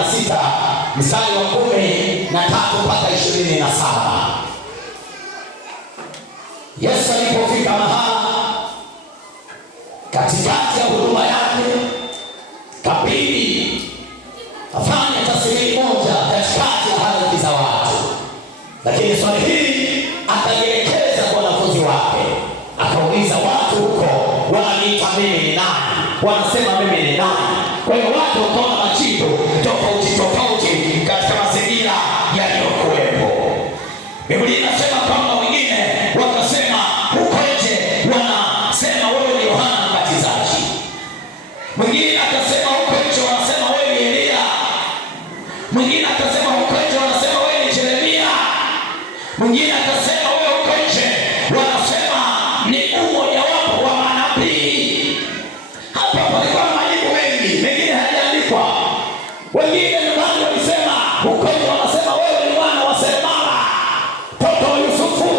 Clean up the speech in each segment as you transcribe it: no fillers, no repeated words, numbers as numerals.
16 mstari wa 13 mpaka 27. Yesu alipofika mahala katikati ya huduma yake, kabidi afanye tathmini moja katikati ya halaiki za watu. Lakini swali hili akalielekeza kwa wanafunzi wake, akauliza, watu huko wananiita mimi ni nani? Wanasema mimi ni nani? Kwa hiyo watu wakaona majibu tofauti tofauti katika mazingira yaliyokuwepo. Biblia inasema kwamba wengine wakasema huko nje wanasema wewe ni Yohana Mbatizaji. Mwingine akasema huko nje wanasema wewe ni Elia. Mwingine akasema huko nje wanasema wewe ni Yeremia. Mwingine akasema wewe huko nje wanasema ni mmoja wapo wa manabii. Hapa palikuwa na majibu mengi, mengine hayajaandikwa. Wengine ndani walisema huko nje wanasema wewe ni mwana wa Seremala, mtoto wa Yusufu.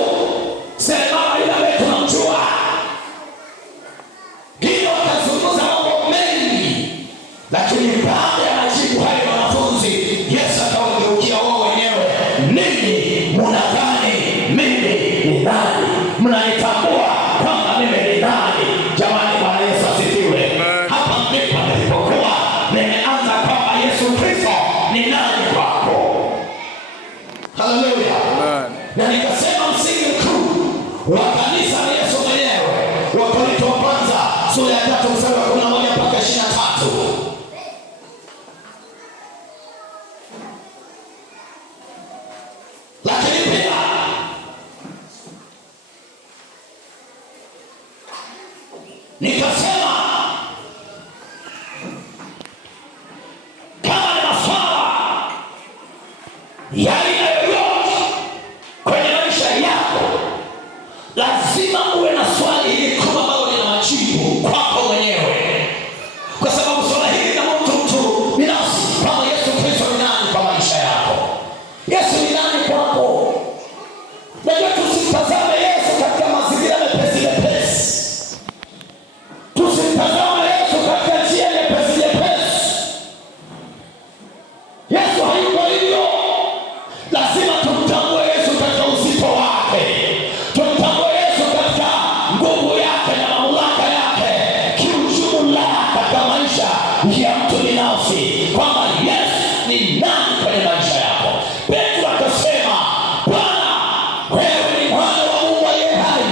Seremala yule ambaye tunamjua. Hilo wakazungumza mambo mengi, lakini baada ya majibu hayo wanafunzi, Yesu akawageukia wao wenyewe, ninyi mnadhani mimi ni nani? Mnanitambua kwamba mimi ni nani? Jamani, Bwana Yesu asifiwe. Hapa ndipo nilipokuwa nimeanza kwamba Yesu Kristo ni nani kwako. Haleluya. Na nikasema msingi mkuu wa kanisa ni Yesu mwenyewe. Wakorintho wa kwanza sura ya 3 mstari wa 11 mpaka 23. Lakini pia nikasema kama ni maswala ya aina yoyote kwenye maisha yako, lazima uwe na swali hili kubwa ambalo lina majibu kwako mwenyewe, kwa sababu swala hili lina mtu binafsi, kama Yesu Kristo ni nani kwa maisha yako? Yesu ni nani kwako? Najua tusitazame Yesu katika mazingira mepesi mepesi, tusitazame Yesu katika njia mepesi mepesi. Yesu hayuko hivyo. Lazima tumtambue Yesu katika uzito wake, tumtambue Yesu katika nguvu yake na mamlaka yake kiujumla katika maisha ya mtu binafsi, kwamba Yesu ni nani kwenye maisha yako. Petro akasema, Bwana, wewe ni mwana wa Mungu aliye hai,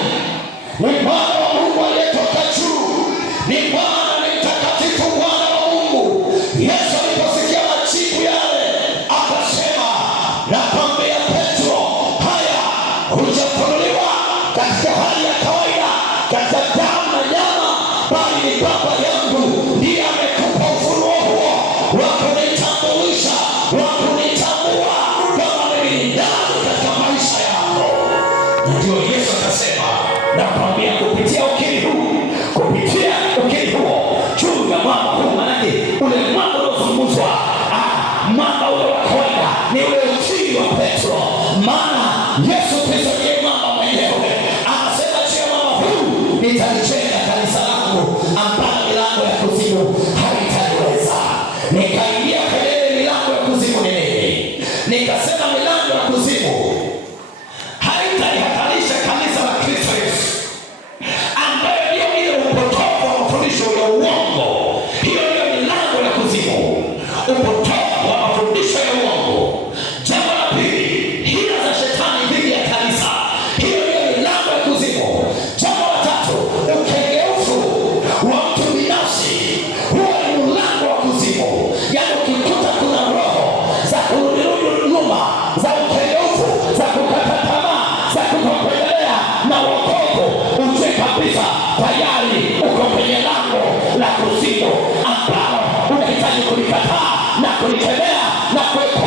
ni mwana wa Mungu aliyetoka juu, ni Bwana, ni mtakatifu, Bwana wa Mungu. Yesu aliposikia majibu yale akasema, nakwambia Petro, haya hujafunuliwa katika hali ya kawaida, katika damu na nyama, bali ni Baba yangu ndiye amekupa ufunuo huo wa kunitambulisha, wa kunitambua kama mimi ni nani katika maisha yako. Ndio Yesu akasema, nakwambia kupitia ukiri huu, kupitia ukiri huo juu ya mwamba huu, manake ule mwamba uliozungumzwa, mwamba ule wa kawaida ni ule ukiri wa Petro, maana Yesu Kristo ndiye mwamba mwenyewe. Anasema juu ya mwamba huu nitalijenga kanisa langu, ambalo milango ya kuzimu haitaliweza. Nikaingia kwenye milango ya kuzimu ni nini? Nikasema milango ya kuzimu haitalihatarisha kanisa la Kristo Yesu, ambayo ndio ile upotofu wa mafundisho ya uongo. Hiyo ndio milango ya kuzimu, upotofu wa mafundisho ya uongo. Jambo la pili, hila za shetani dhidi ya kanisa. Hiyo ndio milango ya kuzimu. Jambo la tatu, ukengeufu wa mtu binafsi. Huo ni mlango wa kuzimu. Yaani ukikuta kuna roho za kurudi nyuma, za ukengeufu, za kukata tamaa, za kutokuendelea na wokovu, ujue kabisa tayari uko kwenye lango la kuzimu, ambalo unahitaji kulikataa na kulikemea na kuepuka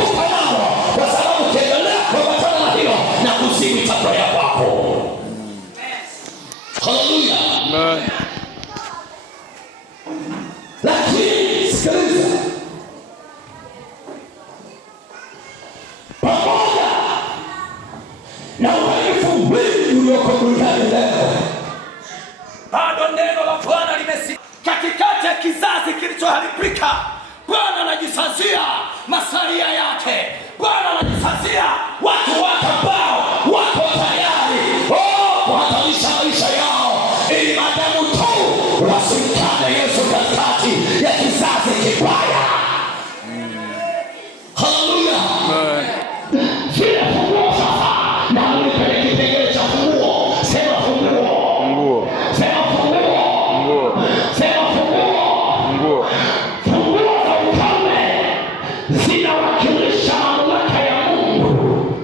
zinawakilisha mamlaka ya Mungu,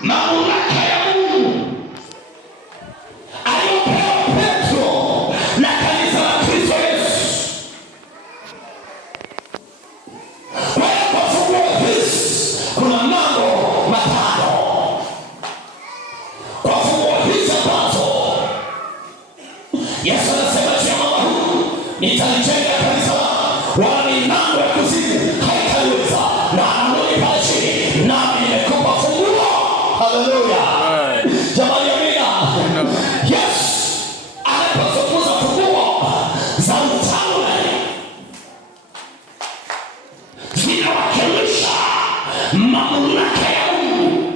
mamlaka ya Mungu aliyopewa Petro na kanisa la Kristo Yesu. Kwa hiyo kwa funguo hizi kuna mambo matano. Kwa funguo hizi ambazo Yesu anasema juu ya mwamba huu nitalijenga kanisa langu, wala milango ya kuzimu haitaliweza. Na anarudi pale chini, nami nimekupa funguo. Haleluya, jamani, amina. Yes, anapozungumza funguo za ufalme zinawakilisha mamlaka ya Mungu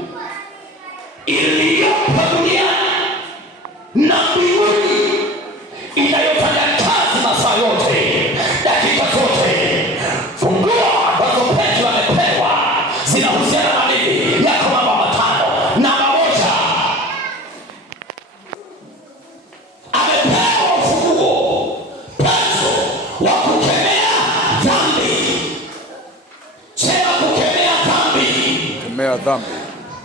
iliyopo duniani na mbinguni, inayofanya kazi masaa yote, dakika zote. Funguo ambazo Petro amepewa zinahusiana na nini? Yako mambo matano. Namba moja, amepewa ufunguo Petro wa kukemea dhambi. Sema kukemea dhambi. Kemea dhambi.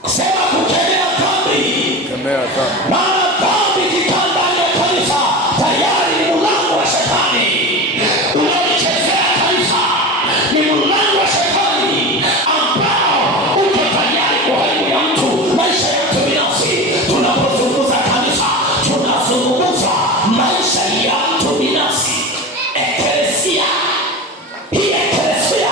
Sema kukemea dhambi. Kemea dhambi. Maana dhambi ikikaa ndani ya kanisa tayari ni mlango wa shetani. Unaochezea kanisa ni mlango wa shetani ambao uko tayari kuharibu ya mtu, maisha yake binafsi. Tunapozungumza kanisa, tunazungumza maisha ya mtu binafsi, eklesia. Hii eklesia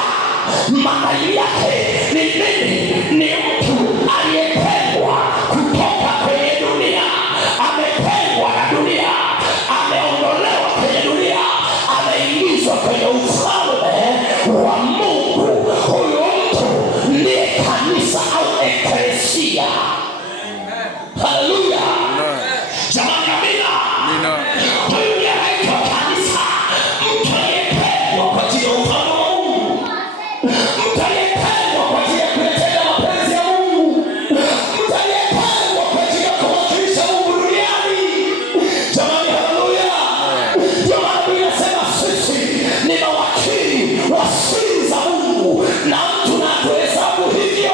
maana yake ni nini? Ni mtu aliyetengwa kutoka kwenye dunia, ametengwa na dunia, ameondolewa kwenye dunia, ameingizwa kwenye ufalme wa Mungu. Huyo mtu ndiye kanisa au eklesia. Haleluya, jamani, amina. Huyu ndiye anaitwa kanisa, mtu aliyetengwa kwa ajili ya ufalme wa Mungu, mtu aliyetengwa kwa ajili ya kuyatenda mapenzi ya Mungu, mtu aliyetengwa kwa ajili ya kuwakilisha Mungu duniani. Jamani, haleluya. Ndio maana Biblia inasema sisi ni mawakili wa siri za Mungu, na mtu na tuhesabu hivyo.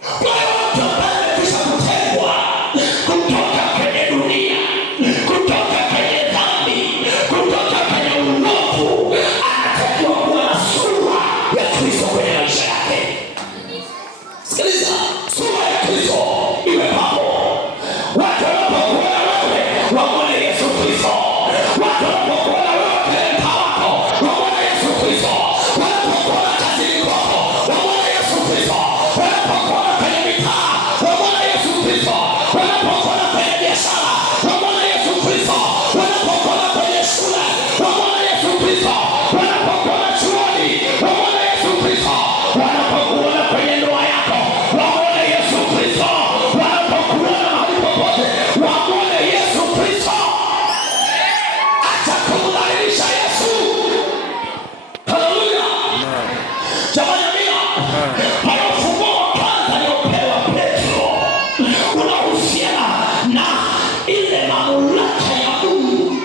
Kwa hiyo mtu ambaye amekwisha kutengwa kutoka kwenye dunia, kutoka kwenye dhambi, kutoka kwenye uovu, anatakiwa kuwa na sura ya Kristo kwenye maisha yake. Sikiliza, sura ya Kristo iwe hapo. Watu wanapokuona wewe wamwone Yesu Kristo. Watu wanapokuona wewe keleka wako wamwone Yesu Kristo. Wanapokuona kazini kwako wamwone Yesu Kristo. Wanapokuona kwenye mitaa wamwone Yesu Kristo. Wanapokuona kwenye biashara wamwone Yesu Kristo. Wanapokuona kwenye shule wamwone Yesu Kristo. Wanapokuona chuoni wamwone Yesu Kristo. Wanapokuona kwenye ndoa yako wamwone Yesu Kristo. Wanapokuona mahali popote wamwone Yesu Kristo. Acha kumdhalilisha Yesu. Haleluya, jamani, amina. Hayo ufunguo wa kwanza aliopewa Petro unahusiana na ile mamlaka ya Mungu,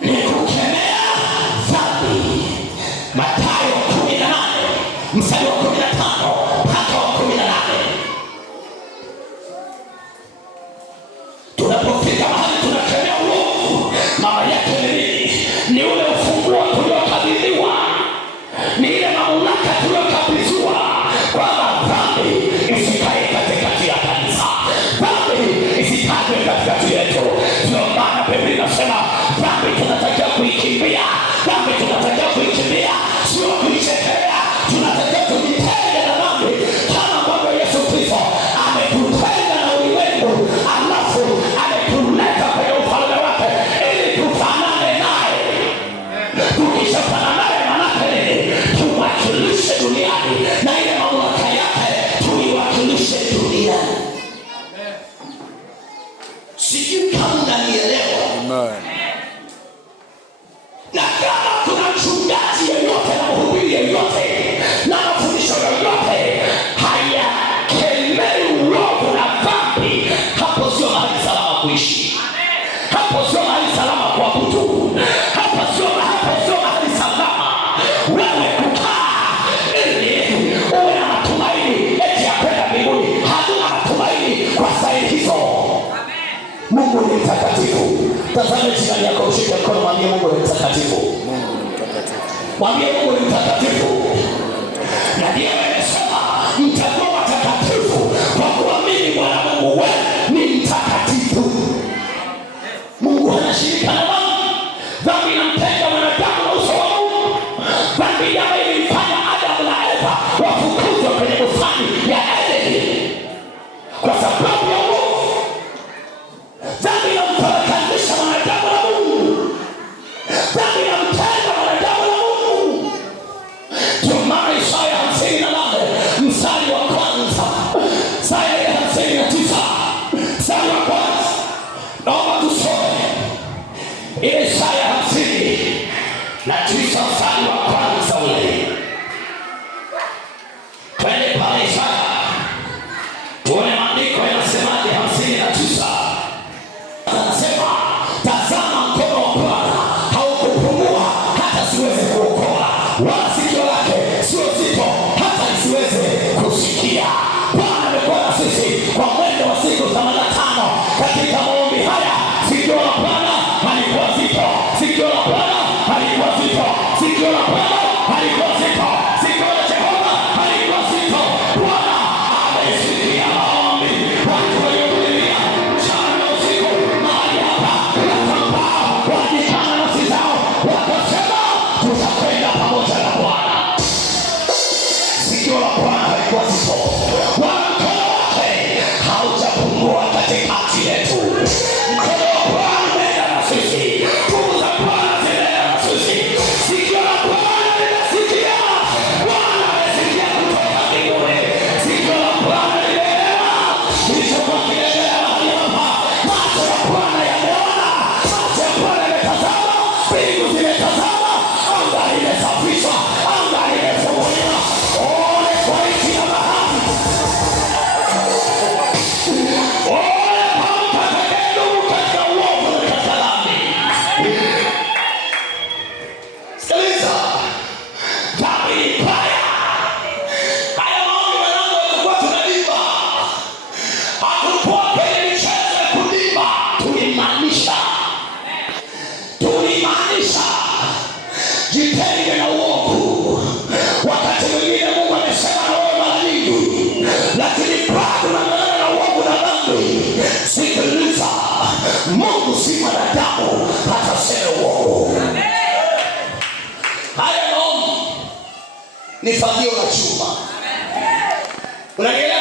ni kukemea dhambi. Mathayo 18 mstari wa 15 mpaka wa 18. Tunapofika mahali tunakemea uovu, maana yake ni nini? Ni ule ufunguo tuliokabidhiwa, ni ile mamlaka tuliokabidhiwa kwamba dhambi isikae katikati ya kanisa, dhambi isitajwe katikati yetu. Ndio maana Biblia inasema dhambi tunatakiwa kuikimbia, dhambi tunatakiwa kuikimbia, sio kuichekelea. Tunatakiwa tujitenge na dhambi kama ambavyo Yesu Kristo ametutenga na ulimwengu, alafu ametuleta kwenye ufalme wake ili tufanane naye. Tukishafanana naye manake nini? Tuwakilishe duniani, na ile mamlaka yake tuiwakilishe duniani. Sijui kama unanielewa. Na kama kuna mchungaji yeyote na mhubiri Mwambie Mungu ni mtakatifu. Mwambie Mungu ni mtakatifu. Na ndiye amesema mtakuwa watakatifu kwa kuamini Bwana Mungu wewe ni mtakatifu. Mungu hana shirika na dhambi. Dhambi inamtenga mwanadamu na uso wa Mungu. Dhambi ndiyo ilimfanya Adamu na Eva wafukuzwe kwenye bustani ya Edeni kwa sababu ya uovu. Dhambi inamtenganisha mwanadamu na Mungu. Dhambi inamtenga mwanadamu na Mungu. Ndio maana Isaya 58 mstari wa kwanza, Isaya 59 mstari wa kwanza, naomba tusome Isaya 59 mstari wa kwanza ule. Twende pale Isaya tuone maandiko yanasemaje. 59 anasema, tazama mkono wa Bwana haukupungua hata siweze kuokoa, wala sikio lake sio zito hata isiweze kusikia. Bwana amekuwa na sisi kwa mwendo wa siku 85 katika maombi haya. Sikio la Bwana halikuwa zito, sikio la Bwana halikuwa zito, sikio la Bwana halikuwa zito, sikio la Jehova halikuwa zito. Bwana amesikia maombi watu waliokulilia mchana na usiku mahali hapa, wakambao wajikana nafsi zao wakasema tutakwenda pamoja na Bwana. Sikio la Bwana halikuwa zito, wala mkono wake haujapungua katikati yetu. Mkono wa Bwana umeenda na sisi, nguvu za Bwana zinaenda na sisi. Sikio la Bwana linasikia, Bwana amesikia kutoka mbinguni. Sikio la Bwana limeelewa kilichokuwa kinaendelea mahali hapa. Macho ya Bwana yameona, macho ya Bwana yametazama, mbingu zimetazama, anga limesafishwa, anga limefunguliwa. Ole kwa nchi ya bahari, ole kwa mtu atakayedumu katika uovu na katika dhambi. Sikiliza, dhambi ni mbaya. Haya maombi mwanangu yalikuwa tunalima, hatukuwa kwenye michezo ya kulima, tulimaanisha jitenge na uovu. Wakati mwingine Mungu amesema na wewe mara nyingi, lakini bado unang'ang'ana na uovu na dhambi. Sikiliza, Mungu si mwanadamu atasema uovu. Haya maombi ni fagio la chuma. Unanielewa?